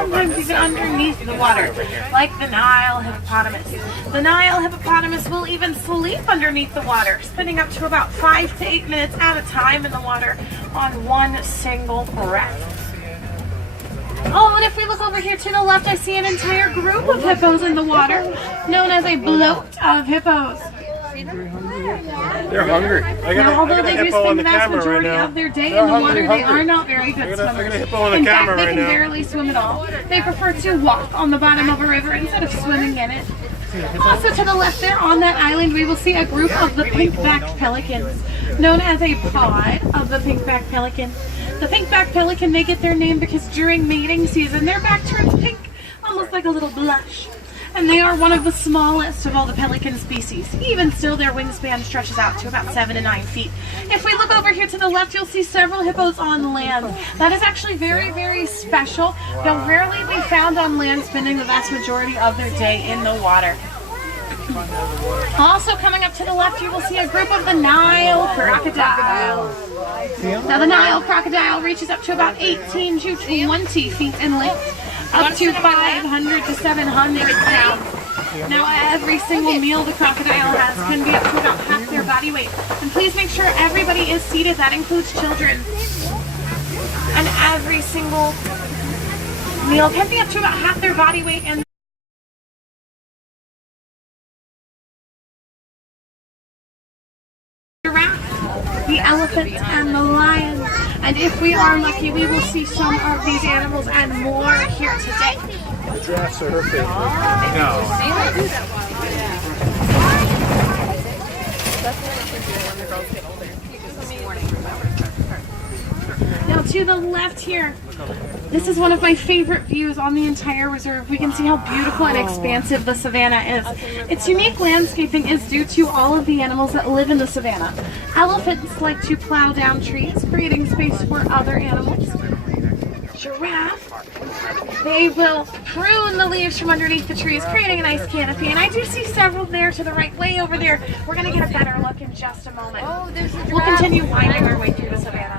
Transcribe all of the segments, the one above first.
sometimes even underneath the water, like the Nile hippopotamus. The Nile hippopotamus will even sleep underneath the water, spending up to about 5 to 8 minutes at a time in the water on one single breath. Oh, and if we look over here to the left, I see an entire group of hippos in the water, known as a bloat of hippos. They're hungry. Now, although they do spend the vast majority of their day in the water, they are not very good swimmers. In fact, they can barely swim at all. They prefer to walk on the bottom of a river instead of swimming in it. Also to the left there on that island, we will see a group of the pink-backed pelicans, known as a pod of the pink-backed pelican. The pink-backed pelican, they get their name because during mating season, their back turns pink, almost like a little blush. And they are one of the smallest of all the pelican species. Even still, their wingspan stretches out to about 7 to 9 feet. If we look over here to the left, you'll see several hippos on land. That is actually very, very special. They'll rarely be found on land, spending the vast majority of their day in the water. Also coming up to the left, you will see a group of the Nile crocodiles. Now the Nile crocodile reaches up to about 18 to 20 feet in length, up to 500 to 700 pounds. Now every single meal the crocodile has can be up to about half their body weight. And please make sure everybody is seated, that includes children. And every single meal can be up to about half their body weight. And the elephant and the lion, and if we are lucky, we will see some of these animals and more here today. The giraffes are her favorite. Now to the left here, this is one of my favorite views on the entire reserve. We can see how beautiful and expansive the savanna is. Its unique landscaping is due to all of the animals that live in the savanna. Elephants like to plow down trees, creating space for other animals. Giraffe, they will prune the leaves from underneath the trees, creating a nice canopy. And I do see several there to the right, way over there. We're going to get a better look in just a moment. We'll continue winding our way through the savanna.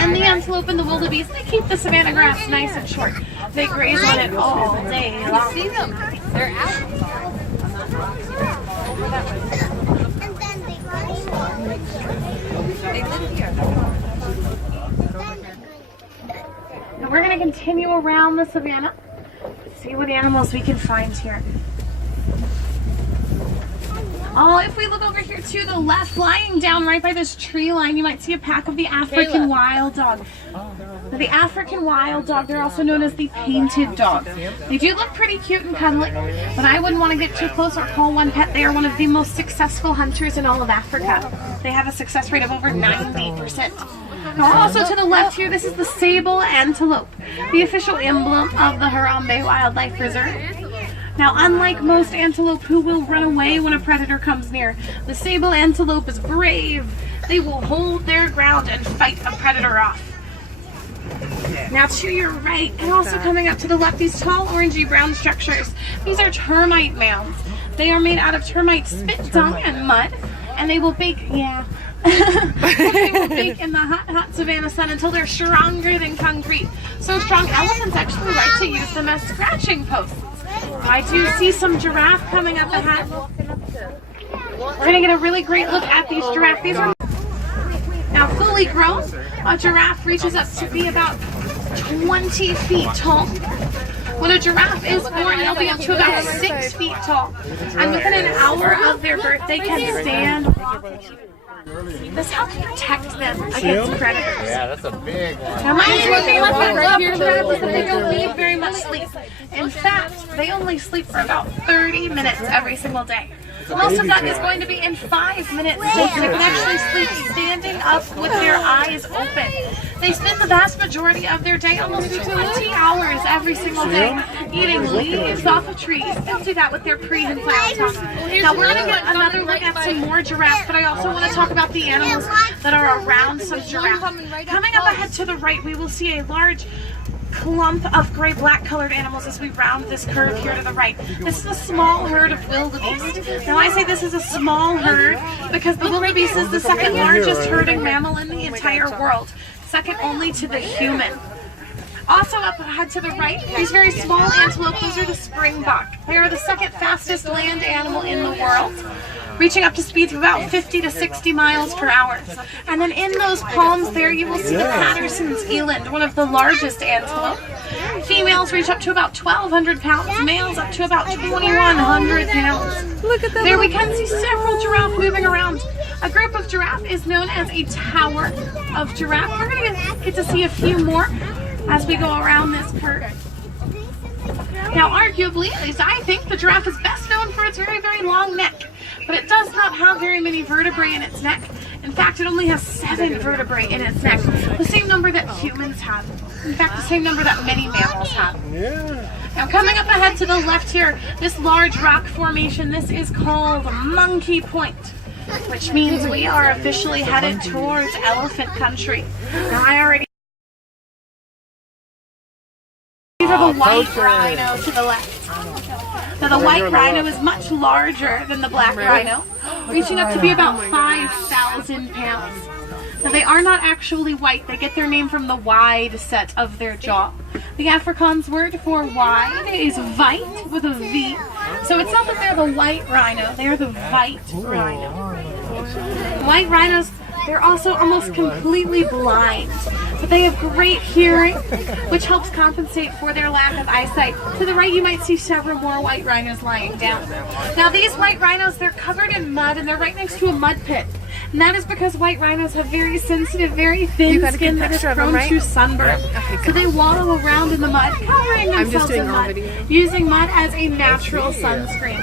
And the antelope and the wildebeest, they keep the savanna grass nice and short. They graze on it all day long. See them? They're out. They live here. Now we're going to continue around the savanna, see what animals we can find here. Oh, if we look over here to the left, lying down right by this tree line, you might see a pack of the African wild dog. Now, the African wild dog, they're also known as the painted dog. They do look pretty cute and cuddly, but I wouldn't want to get too close or call one pet. They are one of the most successful hunters in all of Africa. They have a success rate of over 90%. Now, also to the left here, this is the sable antelope, the official emblem of the Harambe Wildlife Reserve. Now, unlike most antelope who will run away when a predator comes near, the sable antelope is brave. They will hold their ground and fight a predator off. Now to your right, and also coming up to the left, these tall orangey brown structures. These are termite mounds. They are made out of termite spit, dung, and mud, and they will bake, they will bake in the hot savanna sun until they're stronger than concrete. So strong, elephants actually like to use them as scratching posts. I do see some giraffe coming up ahead. We're going to get a really great look at these giraffes. These are now fully grown. A giraffe reaches up to be about 20 feet tall. When a giraffe is born, they'll be up to about 6 feet tall. And within an hour of their birth, they can stand. This helps protect them against predators. Yeah, that's a big one. Now, mind you, what they love right here, giraffes, is that they don't need very much sleep. In fact, they only sleep for about 30 minutes every single day. Most of that is going to be in 5 minutes. So they can actually sleep standing up with their eyes open. They spend the vast majority of their day, almost 20 hours every single day, eating leaves off of trees. They'll do that with their prehensile tongue. Now we're going to get another look at some more giraffes, but I also want to talk about the animals that are around some giraffes. Coming up ahead to the right, we will see a large clump of gray-black colored animals as we round this curve here to the right. This is a small herd of wildebeest. Now I say this is a small herd because the wildebeest is the second largest herding mammal in the entire world, second only to the human. Also up ahead to the right, these very small antelope, those are the springbok. They are the second fastest land animal in the world, reaching up to speeds of about 50 to 60 miles per hour. And then in those palms there, you will see the Patterson's eland, one of the largest antelope. Females reach up to about 1,200 pounds, males up to about 2,100 pounds. Look at that. There we can see several giraffe moving around. A group of giraffe is known as a tower of giraffe. We're going to get to see a few more as we go around this curve. Now, arguably, at least I think, the giraffe is best known for its very, very long neck, but it does not have very many vertebrae in its neck. In fact, it only has 7 vertebrae in its neck, the same number that humans have. In fact, the same number that many mammals have. Yeah. Now, coming up ahead to the left here, this large rock formation, this is called Monkey Point, which means we are officially headed towards elephant country. Now, I already... These are the white rhino to the left. Now the white rhino is much larger than the black rhino, reaching up to be about 5,000 pounds. Now they are not actually white, they get their name from the wide set of their jaw. The Afrikaans word for wide is vite with a V. So it's not that they're the white rhino, they're the vite rhino. White rhinos, they're also almost completely blind, but they have great hearing, which helps compensate for their lack of eyesight. To the right, you might see several more white rhinos lying down. Now, these white rhinos, they're covered in mud, and they're right next to a mud pit. And that is because white rhinos have very sensitive, very thin skin that is prone to sunburn. So they waddle around in the mud, covering themselves in mud, using mud as a natural sunscreen.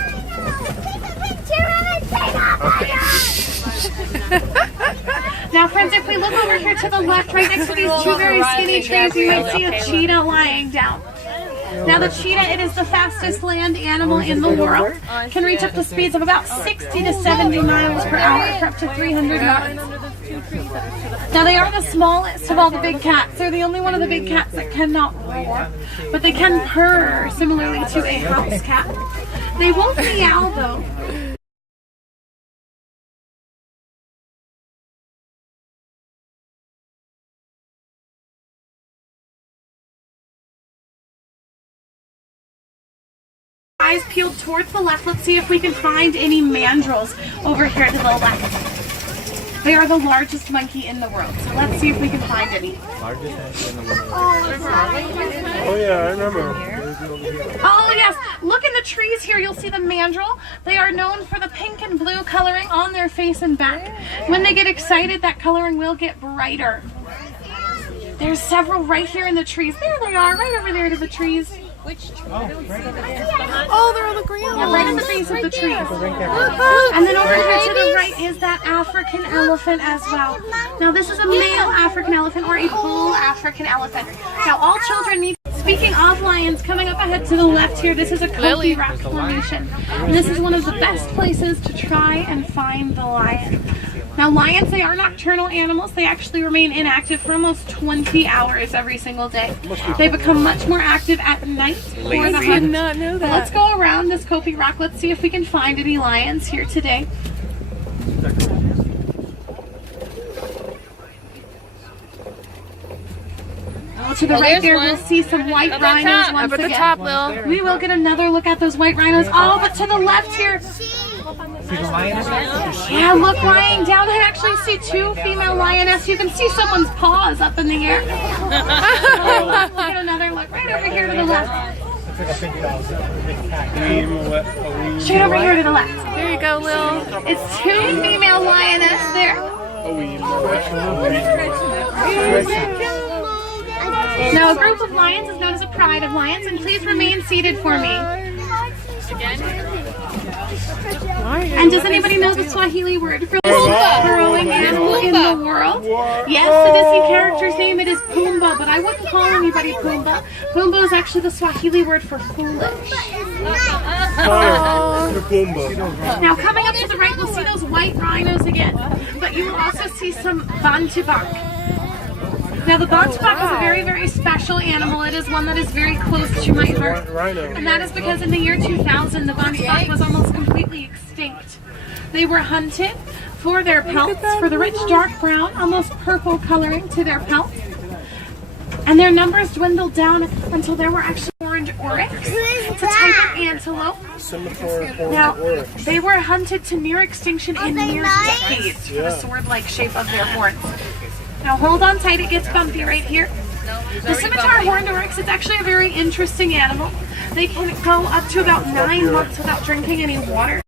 Now friends, if we look over here to the left, right next to these 2 very skinny trees, you might see a cheetah lying down. Now the cheetah, it is the fastest land animal in the world. Can reach up to speeds of about 60 to 70 miles per hour for up to 300 yards. Now they are the smallest of all the big cats. They're the only one of the big cats that cannot roar, but they can purr similarly to a house cat. They won't meow though. Eyes peeled towards the left. Let's see if we can find any mandrills over here to the left. They are the largest monkey in the world, so let's see if we can find any. Oh yeah, I remember. Oh yes, look in the trees here, you'll see the mandrill. They are known for the pink and blue coloring on their face and back. When they get excited, that coloring will get brighter. There's several right here in the trees. There they are, right over there to the trees. Which tree? Oh, they're on the ground. Yeah, right at the base of the trees. And then over here to the right is that African elephant as well. Now this is a male African elephant or a bull African elephant. Now all children need... Speaking of lions, coming up ahead to the left here, this is a Kopi rock formation. And this is one of the best places to try and find the lion. Now lions, they are nocturnal animals. They actually remain inactive for almost 20 hours every single day. They become much more active at night for the hunt. I did not know that. Let's go around this Kopi rock. Let's see if we can find any lions here today. To the right there, we'll see some white rhinos once Up at the again. top, Lil. We will get another look at those white rhinos. Oh, but to the left here, yeah, look, lying down. I actually see 2 female lionesses. You can see someone's paws up in the air. We'll get another look right over here to the left. Straight over here to the left. There you go, Lil. It's 2 female lionesses there. Now, a group of lions is known as a pride of lions, and please remain seated for me. And does anybody know the Swahili word for the burrowing animal in the world? Yes, it is the character's name. It is Pumbaa, but I wouldn't call anybody Pumbaa. Pumbaa is actually the Swahili word for foolish. Now, coming up to the right, we'll see those white rhinos again, but you will also see some bantubak. Now the bantubak is a very, very special animal. It is one that is very close to my heart. And that is because in the year 2000, the bantubak was almost completely extinct. They were hunted for their pelts, for the rich dark brown, almost purple coloring to their pelts. And their numbers dwindled down until there were actually horned oryx. It's a type of antelope. Scimitar horned Now, oryx. they were hunted to near extinction in mere decades for the sword-like shape of their horns. Now hold on tight, it gets bumpy right here. The scimitar horned oryx is actually a very interesting animal. They can go up to about 9 months without drinking any water.